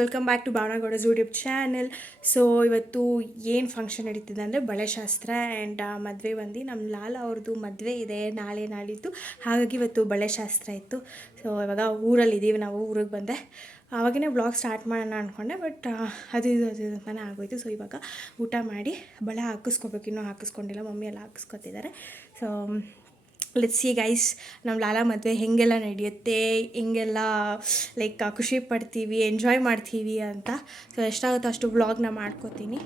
Welcome back to Bhavana Gowda's YouTube channel. So ಇವತ್ತು ಏನು function ನಡೀತಿದೆ ಅಂದರೆ ಬಳೆಶಾಸ್ತ್ರ ಆ್ಯಂಡ್ ಮದುವೆ ಬಂದು ನಮ್ಮ ಲಾಲ ಅವ್ರದ್ದು ಮದುವೆ ಇದೆ ನಾಳೆ ನಾಳಿದ್ದು. ಹಾಗಾಗಿ ಇವತ್ತು ಬಳೆಶಾಸ್ತ್ರ ಇತ್ತು. ಸೊ ಇವಾಗ ಊರಲ್ಲಿದ್ದೀವಿ, ನಾವು ಊರಿಗೆ ಬಂದೆ. ಆವಾಗಿನೇ ಬ್ಲಾಗ್ ಸ್ಟಾರ್ಟ್ ಮಾಡೋಣ ಅಂದ್ಕೊಂಡೆ, ಬಟ್ ಅದು ಅಂತಾನೆ ಆಗೋಯ್ತು. ಸೊ ಇವಾಗ ಊಟ ಮಾಡಿ ಬಳೆ ಹಾಕಿಸ್ಕೋಬೇಕು, ಇನ್ನೂ ಹಾಕಿಸ್ಕೊಂಡಿಲ್ಲ, ಮಮ್ಮಿ ಎಲ್ಲ ಹಾಕಿಸ್ಕೊತಿದ್ದಾರೆ. ಸೊ ಲೆಟ್ಸ್ ಸಿ ಗೈಸ್, ನಮ್ಮ ಲಾಲ ಮದುವೆ ಹೇಗೆಲ್ಲ ನಡೆಯುತ್ತೆ, ಹಿಂಗೆಲ್ಲ ಲೈಕ್ ಖುಷಿ ಪಡ್ತೀವಿ, ಎಂಜಾಯ್ ಮಾಡ್ತೀವಿ ಅಂತ. ಸೊ ಎಷ್ಟಾಗುತ್ತೋ ಅಷ್ಟು ವ್ಲಾಗ್ನ ಮಾಡ್ಕೋತೀನಿ.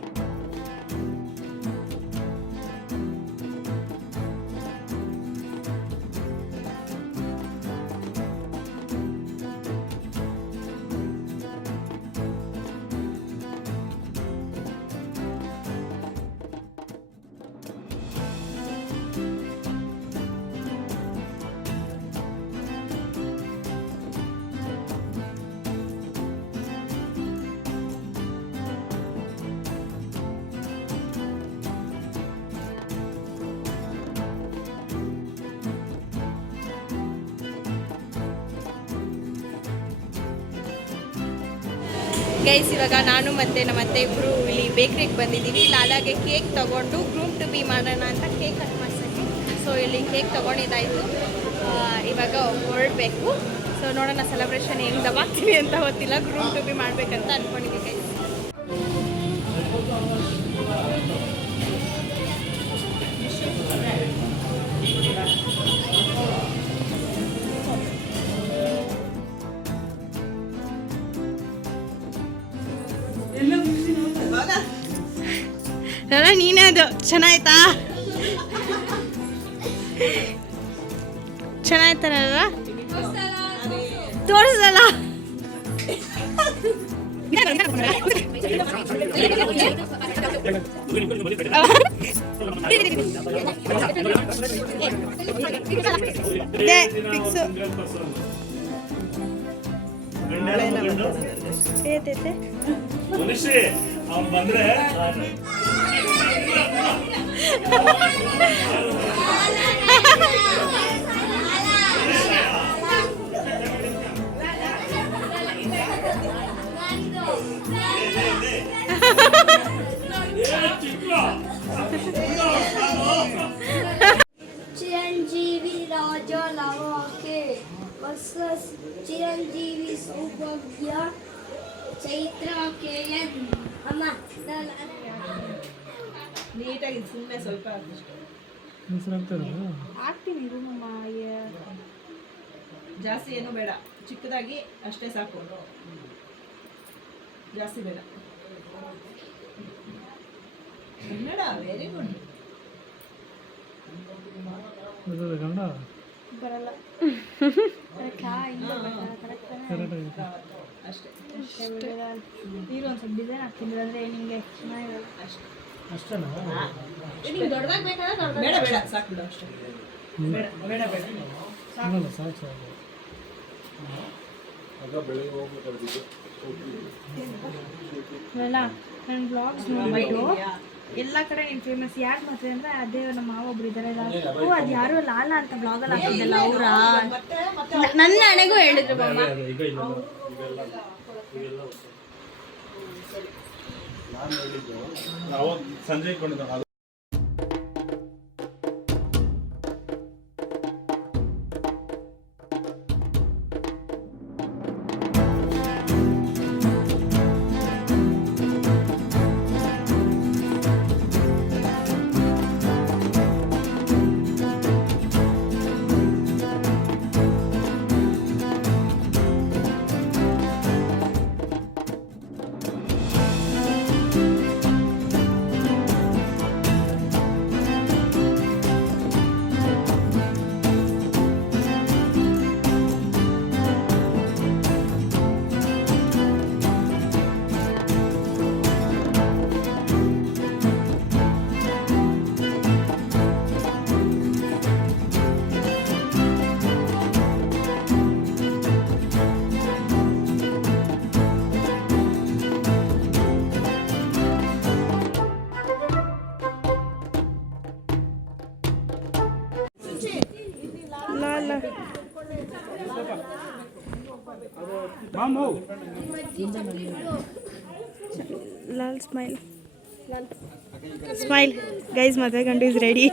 ಗೈಸ್, ಇವಾಗ ನಾನು ಮತ್ತು ನಮ್ಮ ಅತ್ತೆ ಇಬ್ಬರು ಇಲ್ಲಿ ಬೇಕ್ರಿಗೆ ಬಂದಿದ್ದೀವಿ. ಲಾಲಾಗೆ ಕೇಕ್ ತೊಗೊಂಡು ಗ್ರೂಮ್ ಟು ಬಿ ಮಾಡೋಣ ಅಂತ ಕೇಕ್ ಕಟ್ ಮಾಡ್ಸೋಕ್ಕೆ. ಸೊ ಇಲ್ಲಿ ಕೇಕ್ ತೊಗೊಂಡಿದ್ದಾಯಿತು, ಇವಾಗ ಹೊರಡಬೇಕು. ಸೊ ನೋಡೋಣ ಸೆಲೆಬ್ರೇಷನ್ ಹೆಂಗೆ ದಬಾಗ್ತೀವಿ ಅಂತ ಗೊತ್ತಿಲ್ಲ. ಗ್ರೂಮ್ ಟು ಬಿ ಮಾಡಬೇಕಂತ ಅಂದ್ಕೊಂಡಿದ್ದೀವಿ ಗೈಸ್. ನೀನೇ ಅದು ಚೆನ್ನಾಯ್ತಾ? ಚೆನ್ನಾಯ್ತಾನಲ್ಲ, ತೋರಿಸಲ್ಲ. ಬಂದ್ರೆ ಚಿರಂಜೀವಿ ರಾಜ ಲವಾಕೆ ವರ್ಸಸ್ ಚಿರಂಜೀವಿ ಸೌಭಾಗ್ಯ ಚೈತ್ರ ಕೆಎನ್. ಅಮ್ಮ ನೀಟಾಗಿ ಸುಮ್ಮನೆ ಸ್ವಲ್ಪ ಹಾಕ್ತೀನಿ. ಜಾಸ್ತಿ ಏನು ಬೇಡ, ಚಿಕ್ಕದಾಗಿ ಅಷ್ಟೇ ಸಾಕು, ಜಾಸ್ತಿ ಬೇಡ. Kannada very good. ಬರಲ್ಲ ಅಷ್ಟೇ. ನೀರು ಒಂದು ಸ್ವಲ್ಪ ಡಿಸೈನ್ ಹಾಕ್ತೀನಿ ಅಂದರೆ ನಿಮಗೆ ಚೆನ್ನಾಗಿರಲ್ಲ. ಅಷ್ಟೇ ದೊಡ್ಡದಾಗಿ ಬೇಕಾದ್ರೆ ಬೇಡ ಬೇಡ ಸಾಕು ಬಿಡು, ಅಷ್ಟೇ. ಬೇಡ ಬೇಡ ಬೇಡ ಸಾಕು. ಅಲ್ಲ, ನನ್ನ ಬ್ಲಾಗ್ಸ್ ನೋಡ್ಬಿಟ್ಟು ಎಲ್ಲ ಕಡೆ ನೀನು ಫೇಮಸ್. ಯಾರು ಮದುವೆ ಅಂದರೆ ಅದೇ ನಮ್ಮ ಮಾವ ಒಬ್ರು ಇದ್ದಾರೆ. ಓ, ಅದು ಯಾರು ಲಾಲ ಅಂತ ಬ್ಲಾಗಲ್ಲಿ ಹಾಕಿದ್ದಲ್ಲ ಅವರ. ನನ್ನ ಹಣೆಗೂ ಹೇಳಿದ್ರು ಬಾಮ್ಮ. ಸಂಜೆ ಲಾಲ್ ಸ್ಮೈಲ್ ಸ್ಮೈಲ್ ಗೈಸ್, ಮದುವೆ ಗಂಡು is ready.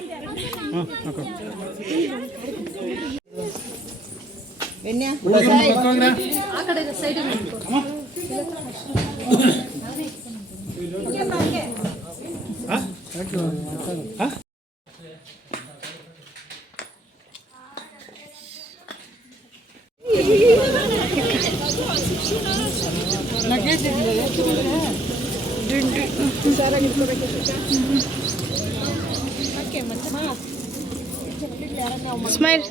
Smile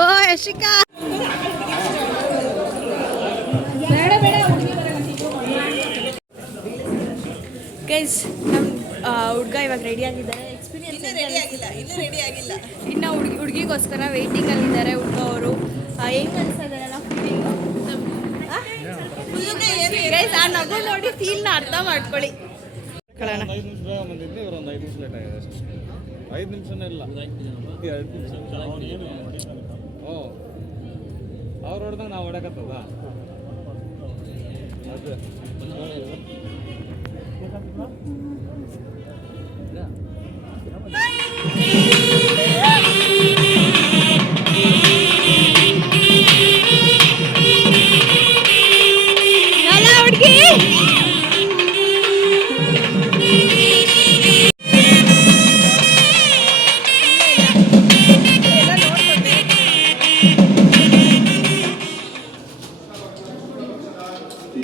oh Yashika guys, ನಮ್ಮ ಹುಡುಗ ಇವಾಗ ರೆಡಿ ಆಗಿದ್ದಾರೆ. ಎಕ್ಸ್ಪೀರಿಯನ್ಸ್ ಇನ್ನು ಹುಡುಗಿಗೋಸ್ಕರ ವೆಯ್ಟಿಂಗಲ್ಲಿದ್ದಾರೆ ಹುಡುಗ ಅವರು. ಹೆಂಗೆ ಅನಿಸ್ತಾ ಇದ್ದಾರಲ್ಲ ಫೀಲಿಂಗು ಗೈಸ್? ಆ ನಗು ನೋಡಿ ಫೀಲ್ನ ಅರ್ಥ ಮಾಡ್ಕೊಳ್ಳಿ. 5 ನಿಮಿಷ ಬೇಗ ಬಂದಿದ್ದೆ, ಇವರು ಒಂದು 5 ನಿಮಿಷ ಲೇಟ್ ಆಗಿದೆ ಅಷ್ಟೇ. 5 ನಿಮಿಷನೇ ಇಲ್ಲ, 2 ನಿಮಿಷ. ಓ, ಅವ್ರು ಹೊಡೆದಂಗೆ ನಾವು ಹೊಡಕತ್ತದ ಅದು.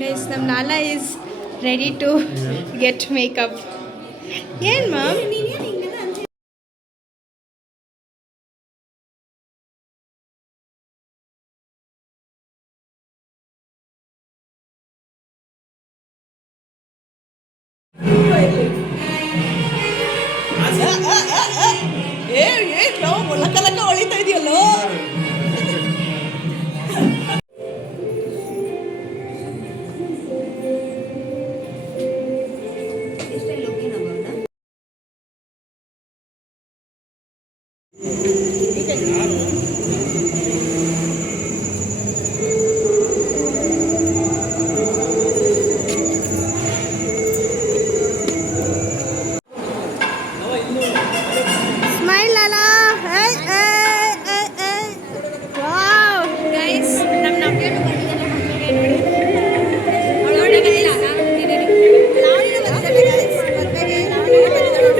ಗೈಸ್, ನಮ್ಮ Lala is ready to get makeup. ಏನು ಮ್ಯಾಮ್? ಲಕ್ಕ ಹೊಳಿತಾ ಇದೆಯಲ್ಲೋ. ಸ್ಮೈಲ್ ಲಾಲಾ. ವಾವ್ ಗೈಸ್, ನಮ್ಮ ನವ್ಯನು ಬಂದಿದ್ದಾನೆ ಮದುವೆಗೆ.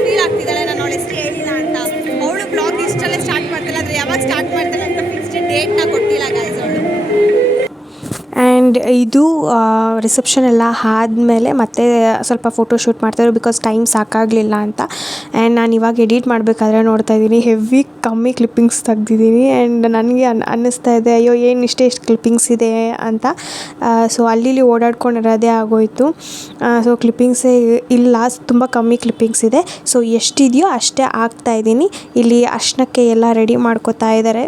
ಫೀಲ್ ಆಗ್ತಿದ್ದಾಳೆ. ನಾನು ಅವಳು ಎಷ್ಟು ಹೇಳಿಲ್ಲ ಅಂತ. ಅವಳು ಬ್ಲಾಗ್ ಇಷ್ಟಲ್ಲೇ ಸ್ಟಾರ್ಟ್ ಮಾಡ್ತಾಳೆ, ಆದರೆ ಯಾವಾಗ ಸ್ಟಾರ್ಟ್ ಮಾಡ್ತಾಳೆ ಅಂತ ಫಿಕ್ಸ್ಡ್ ಡೇಟ್ನ ಕೊಟ್ಟಿಲ್ಲ ಗೈಸ್ ಅವಳು. ಆ್ಯಂಡ್ ಇದು ರಿಸೆಪ್ಷನ್ ಎಲ್ಲ ಆದಮೇಲೆ ಮತ್ತೆ ಸ್ವಲ್ಪ ಫೋಟೋ ಶೂಟ್ ಮಾಡ್ತಾಯಿದ್ರು, ಬಿಕಾಸ್ ಟೈಮ್ ಸಾಕಾಗಲಿಲ್ಲ ಅಂತ. ಆ್ಯಂಡ್ ನಾನು ಇವಾಗ ಎಡಿಟ್ ಮಾಡಬೇಕಾದ್ರೆ ನೋಡ್ತಾ ಇದ್ದೀನಿ ಹೆವಿ ಕಮ್ಮಿ ಕ್ಲಿಪ್ಪಿಂಗ್ಸ್ ತೆಗ್ದಿದ್ದೀನಿ. ಆ್ಯಂಡ್ ನನಗೆ ಅನ್ನಿಸ್ತಾ ಇದೆ, ಅಯ್ಯೋ ಏನು ಇಷ್ಟು ಕ್ಲಿಪ್ಪಿಂಗ್ಸ್ ಇದೆ ಅಂತ. ಸೊ ಅಲ್ಲಿ ಓಡಾಡ್ಕೊಂಡಿರೋದೇ ಆಗೋಯಿತು. ಸೊ ಕ್ಲಿಪ್ಪಿಂಗ್ಸೇ ಇಲ್ಲ, ತುಂಬ ಕಮ್ಮಿ ಕ್ಲಿಪ್ಪಿಂಗ್ಸ್ ಇದೆ. ಸೊ ಎಷ್ಟಿದೆಯೋ ಅಷ್ಟೇ ಹಾಕ್ತಾಯಿದ್ದೀನಿ. ಇಲ್ಲಿ ಅರ್ಶನಕ್ಕೆ ಎಲ್ಲ ರೆಡಿ ಮಾಡ್ಕೋತಾ ಇದ್ದಾರೆ.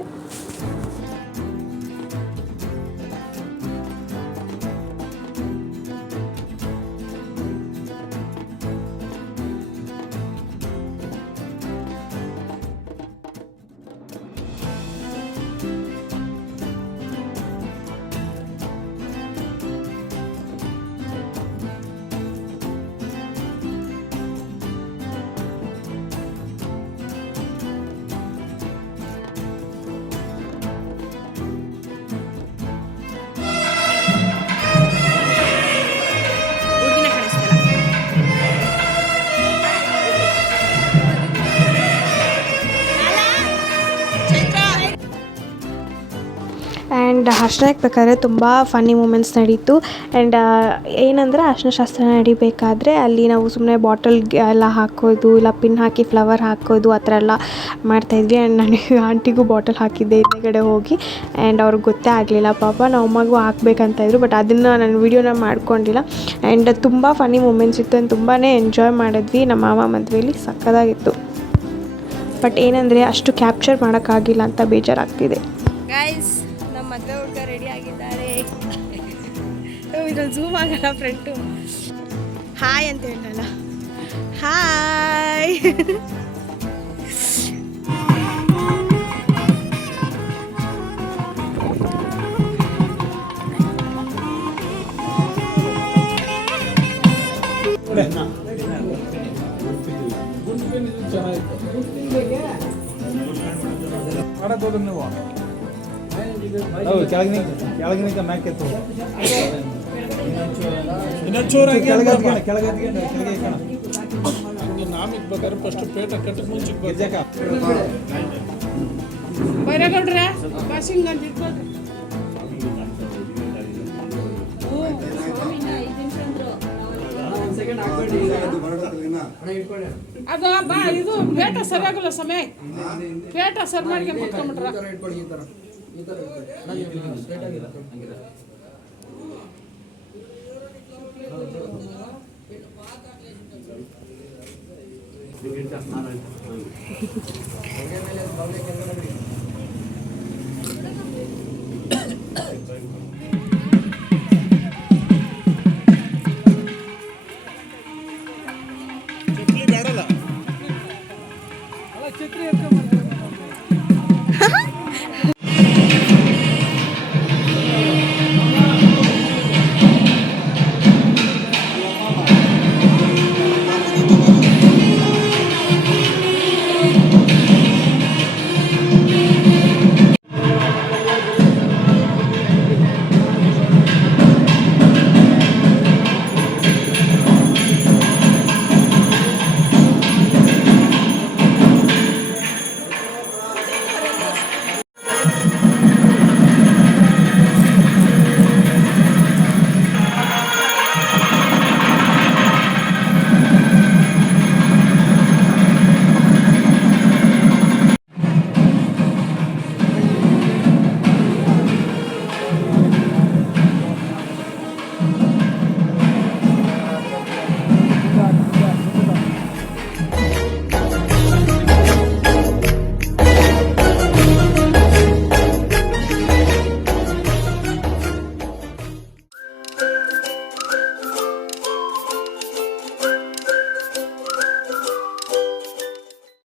ಆ್ಯಂಡ್ ಅರ್ಶಿನ ಹಾಕ್ಬೇಕಾದ್ರೆ ತುಂಬ ಫನ್ನಿ ಮೂಮೆಂಟ್ಸ್ ನಡೀತು. ಆ್ಯಂಡ್ ಏನಂದರೆ ಅರ್ಶಿನ ಶಾಸ್ತ್ರ ನಡಿಬೇಕಾದ್ರೆ ಅಲ್ಲಿ ನಾವು ಸುಮ್ಮನೆ ಬಾಟಲ್ ಎಲ್ಲ ಹಾಕೋದು, ಇಲ್ಲ ಪಿನ್ ಹಾಕಿ ಫ್ಲವರ್ ಹಾಕೋದು, ಆ ಥರ ಎಲ್ಲ ಮಾಡ್ತಾಯಿದ್ವಿ. ಆ್ಯಂಡ್ ನನಗೆ ಆಂಟಿಗೂ ಬಾಟಲ್ ಹಾಕಿದ್ದೆ ಹಿಂದೆಗಡೆ ಹೋಗಿ. ಆ್ಯಂಡ್ ಅವ್ರಿಗೆ ಗೊತ್ತೇ ಆಗಲಿಲ್ಲ ಪಾಪ. ನಾವು ಅಮ್ಮಗೂ ಹಾಕ್ಬೇಕಂತಾಯಿದ್ರು, ಬಟ್ ಅದನ್ನು ನಾನು ವೀಡಿಯೋನ ಮಾಡ್ಕೊಂಡಿಲ್ಲ. ಆ್ಯಂಡ್ ತುಂಬ ಫನ್ನಿ ಮೂಮೆಂಟ್ಸ್ ಇತ್ತು. ಆ್ಯಂಡ್ ತುಂಬಾ ಎಂಜಾಯ್ ಮಾಡಿದ್ವಿ ನಮ್ಮ ಮಾಮ ಮದುವೆಯಲ್ಲಿ. ಸಕ್ಕತ್ತಾಗಿತ್ತು. ಬಟ್ ಏನಂದರೆ ಅಷ್ಟು ಕ್ಯಾಪ್ಚರ್ ಮಾಡೋಕ್ಕಾಗಿಲ್ಲ ಅಂತ ಬೇಜಾರಾಗ್ತಿದೆ. ಗೈಸ್, ನಮ್ಮ ಮದುವೆ ಹುಡುಗ ರೆಡಿ ಆಗಿದ್ದಾರೆ. ಇದ್ರಲ್ಲಿ ಝೂಮ್ ಆಗಲ್ಲ ಫ್ರೆಂಟು. ಹಾಯ್ ಅಂತ ಹೇಳಲ್ಲ. ಹಾಯ್. ಮಾಡಕ್ ಹೋದ್ರೆ ನೀವು ಕೆಳಗಿನ ಮ್ಯಾಕೆ ನಾಮಿಕ್ ಬೇಕಾದ್ರೆ ಫಸ್ಟ್ ಪೇಟ ಕಟ್ಟಿ ಮುಂಚೆ ಬೈರೇಗೌಡ್ರೆ ಬಾಸಿಂಗ್ ಅಂತ ಇಟ್ಕೊಳ್ರಿ. ಅದು ಬಾ ಇದು ಪೇಟ ಸರಿಯಾಗಲ್ಲ ಸಮಯ ಪೇಟ ಸರಿ ಮಾಡ್ಕೊಂಡು ಕೂತ್ಕೊಂಡ್ಬಿಟ್ರ.